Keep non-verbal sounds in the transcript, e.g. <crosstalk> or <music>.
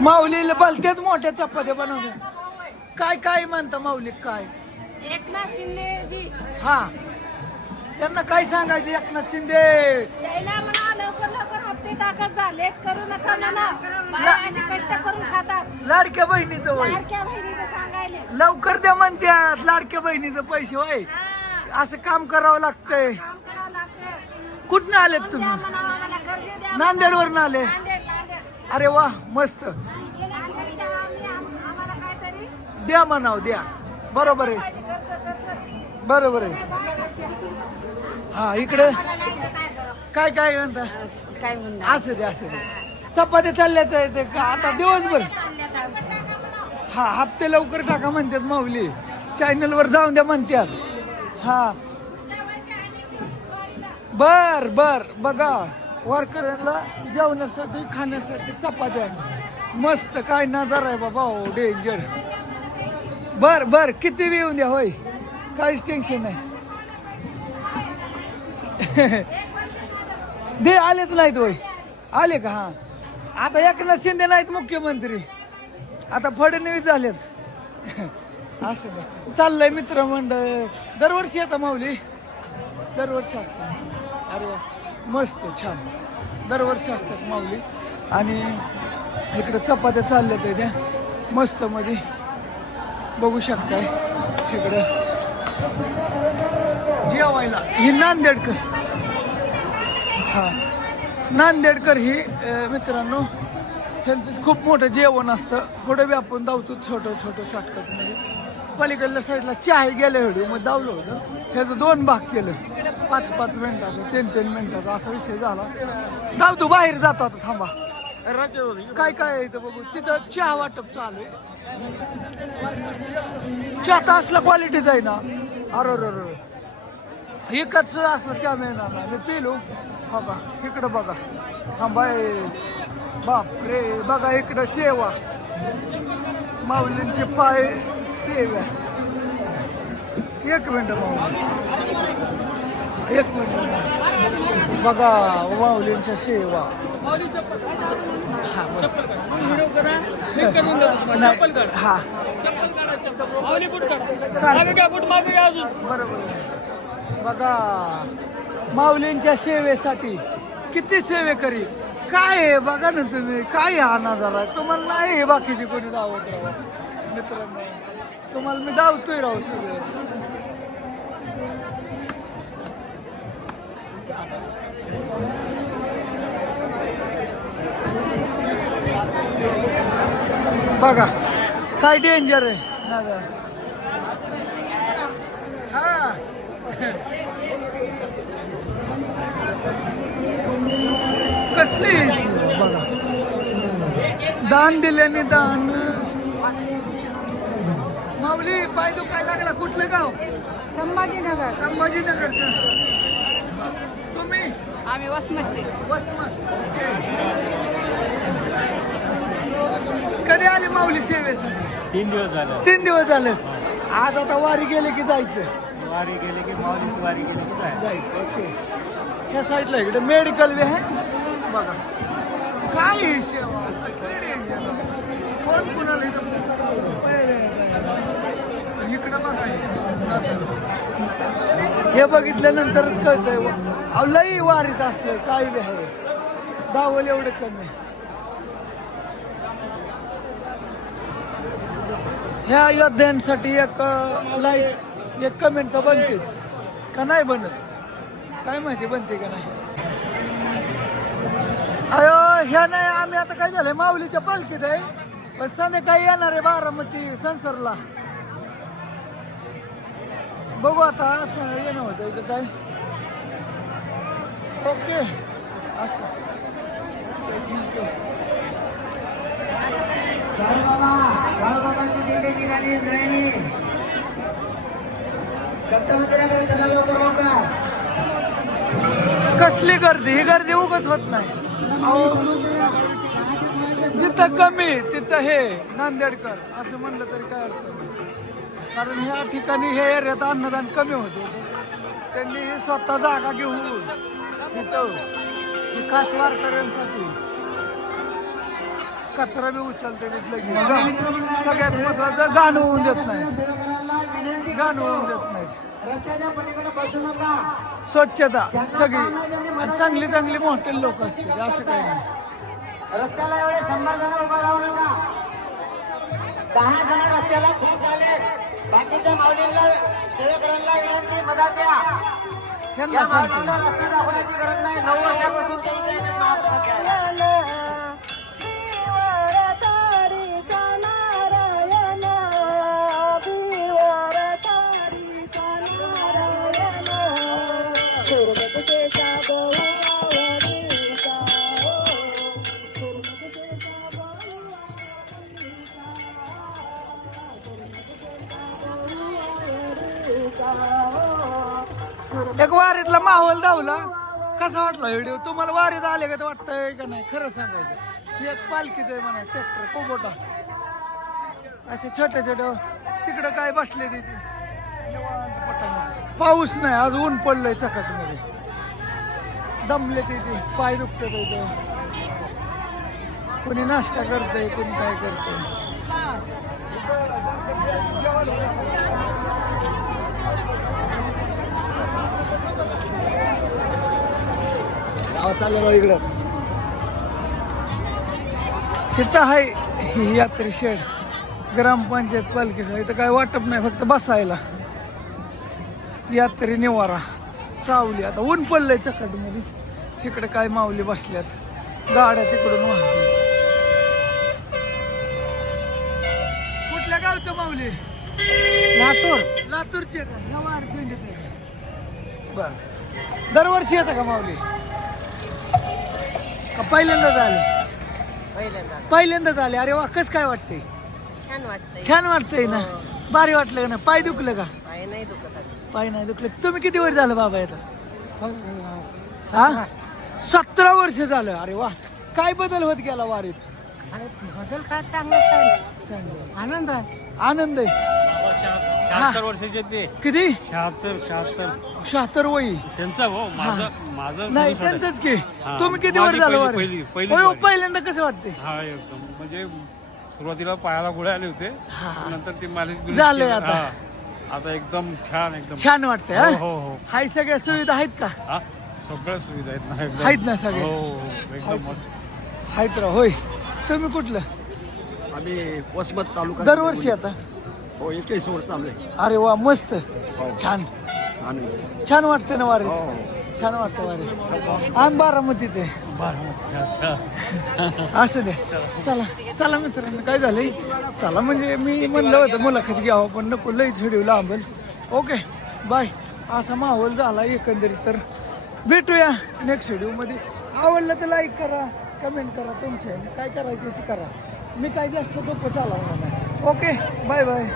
माऊलीला भलतेच मोठ्या चपात्या बनवल्या काय काय म्हणता माऊली काय? एकनाथ शिंदे जी. हा. त्यांना काय सांगायचं एकनाथ शिंदे? यायला म्हणा लवकर लवकर हप्ते टाकत जा. लेट करू नका म्हणा. बाया अशी कष्ट करून खातात. लाडक्या बहिणीचं वय. लाडक्या बहिणीचं सांगायले. लवकर द्या म्हणत्यात लाडक्या बहिणीचं पैसे वय. हा, असं काम करावं लागतंय. काम करावं लागतं कुठनं आलेत द्या तुम्ही कर्ज द्या नांदेडवरून आले. नांदेड नांदेड अरे वा मस्त. द्या म्हणाव द्या. बरोबर आहे. बरोबर आहे. हा इकडे. काय काय म्हणता? असं दे असं दे. चपात्या चालल्या तर ते का आता दिवसभर. हा हप्ते लवकर टाका म्हणतात माऊली. चॅनल वर जाऊन द्या म्हणतात. हा. बर बर बघा. वारकऱ्यांना जेवण्यासाठी खाण्यासाठी चपात्या मस्त काय नजारा आहे बाबा हो डेंजर बर बर किती बी येऊन द्या होय. काहीच टेन्शन नाही. <laughs> दे आलेच नाहीत होय. आले का हा. आता एकनाथ शिंदे नाहीत मुख्यमंत्री. आता फडणवीस झालेत. <laughs> असं नाही. चाललंय मित्रमंडळ. दरवर्षी येता माऊली. दरवर्षी असतं. अरे वा. मस्त छान. दरवर्षी असतात माऊली. आणि इकडं चपात्या चालल्या आहेत त्या मस्त मध्ये बघू शकताय इकडं. जेवायला. ही नांदेडकर. हा. नांदेडकर ही मित्रांनो त्यांचं खूप मोठं जेवण असतं. पुढे बी आपण धावतो छोटं छोटं शॉर्टकटमध्ये पलीकडल्या साईडला चहा गेल्या व्हिडिओ मग धावलं होतं. ह्याचं दोन भाग केलं. पाच पाच मिनिटाचं तीन तीन मिनिटाचा असा विषय झाला. धावतो बाहेर जातो आता थांबा. काय काय आहे इथं बघू. तिथं चहा वाटप चालू चहा तर असला क्वालिटीचा आहे ना. अरे अरे एकच असलं चहा मिळणार नाही. मी पिलो. बघा इकडं बघा. थांबाय बाप रे बघा इकडं शेवा. माऊलींचे पाय सेव्या एक मिनिट माऊली. एक मिनिट. बघा माऊलींच्या सेवा हा. बरोबर. बघा माऊलींच्या सेवेसाठी किती सेवे करी. काय आहे बघा ना तुम्ही. काय हा नजारा? तुम्हाला नाही आहे बाकीची कोणी दावत राहा मित्रांनो तुम्हाला मी दावतोय राहू सगळे. बघा काय डेंजर आहे. हा. कसली बघा. दान दिल्याने दान माऊली पाय दुखाय लागला. कुठलं गाव? संभाजीनगर. संभाजीनगरचं तुम्ही? आम्ही वसमतचे. वसमत. कधी आले माऊली सेवेसाठी तीन दिवस झालं. तीन दिवस झाले. आज आता वारी गेले की जायचं? वारी गेले की माऊलीची वारी गेली की काय? जायचं ओके. या साईडला इकडे मेडिकल बी आहे. बघा. काय ही सेवा कसली. कोण कुणाला इथं इकडं बघा हे. हे बघितल्यानंतरच कळतंय. व. अहो, लई वारीत असलं काय बी आहे. दावल एवढं कमी. ह्या योद्ध्यांसाठी एक लाईक एक कमेंट तर बनतेच. का नाही बनत? काय माहिती बनते का नाही? अयो ह्या नाही आम्ही आता काय झालंय? माऊलीच्या पालखीत आहे. पण संध्याकाळी येणार आहे बारामती संसरला. बघू आता असं येणं होतं इथं काय. ओके. असं. कसली गर्दी? ही गर्दी उगच होत नाही. जिथं कमी तिथं हे नांदेडकर असं म्हणलं तरी काय अडचण नाही. कारण ह्या ठिकाणी हे एरियात अन्नदान कमी होते. त्यांनी स्वतः जागा घेऊन तिथं ही खास वारकऱ्यांसाठी कचरा बी उचलते तिथलं सगळ्यात महत्वाचं गाणं होऊन देत नाही. गाणं होऊन देत नाही. स्वच्छता सगळी. चांगली चांगली हॉटेल लोक असते असं काही नाही. रस्त्याला एवढे शंभर जण उभा राहू नका दहा जण रस्त्याला खूप बाकीच्या माऊलींना सेवेकरांना विनंती मदत द्या. सांगतो. रस्ते दाखवण्याची गरज नाही. नऊ वर्षापासून एक वारीतला माहोल धावला. कसा वाटला व्हिडिओ? तुम्हाला वारीत आले का तर वाटतंय का नाही? खरं सांगायचं. एक पालखीचं आहे म्हणा ट्रॅक्टर कोबोटा असे छोटे छोटे हो. तिकडं काय बसले तिथे पाऊस नाही आज ऊन पडलंय चकाटमध्ये. दमले तिथे पाय दुखते तिथे कोणी नाश्ता करतंय कोणी काय करतंय. चाललं इकडं. तिथं आहे ही यात्री शेड. ग्रामपंचायत पालखीचं इथं काय वाटप नाही फक्त बसायला. यात्री निवारा. सावली. आता ऊन पडलंय चकाटमध्ये. इकडे काय माऊली बसल्यात. गाड्या तिकडून वाहतात. कुठल्या गावचं माऊली? लातूर. लातूरचे का? बर. दरवर्षी येतं का माऊली? का पहिल्यांदाच आले पहिल्यांदा पहिल्यांदाच आले अरे वा कस काय वाटते छान वाटतंय. छान वाटतंय ना? भारी वाटलं का ना पाय दुखलं का? पाय नाही दुखत आता. पाय नाही दुखलं. तुम्ही किती वर्ष झालं बाबा येतं हा. सतरा वर्ष झालं. अरे वा. काय बदल होत गेला वारीत? बदल काय चांगलं चांगलं. आनंद आहे. आनंद आहे. शहात्तर वर्षाचे ते. किती? शहात्तर शहात्तर. शहात्तर वय. त्यांचं हो माझं माझं नाही झालं. त्यांचंच की. हा. तुम्ही किती वर्ष झालं पहिली- वारीत? पहिली- पहिली होय, हो, वारी. पहिल्यांदा कसं वाटते? हा एकदम. म्हणजे सुरुवातीला पायाला गोळे आले होते. हा. नंतर ते मालिश बिलिश झालंय केलं. आता. हा. आता एकदम छान एकदम. छान वाटतंय हो हा? हो हो. हाय सगळ्या सुविधा आहेत का? हा? सगळ्या सुविधा आहेत ना एकदम. आहेत ना सगळ्या? हो हो एकदम मस्त. आहेत राव होय. तुम्ही कुठलं? आम्ही वसमत तालुका दरवर्षी आता. हो एकवीस वर्ष चालू आहे अरे वा मस्त. छान. आणि छान वाटतं ना वारी हो छान वाटतं वारी आम बारामतीचे असं द्या चला चला मित्रांनो काय झालंय? चला म्हणजे मी म्हणलं होतं मुलाखत घ्यावं पण नको लईच व्हिडिओ लांबल. Okay bye. असा माहोल झाला एकंदरीत तर. भेटूया नेक्स्ट व्हिडिओमध्ये आवडलं तर लाईक करा कमेंट करा तुमच्या काय करायचं ते करा. मी काय जास्त डोकं चालवणार नाही. Okay bye bye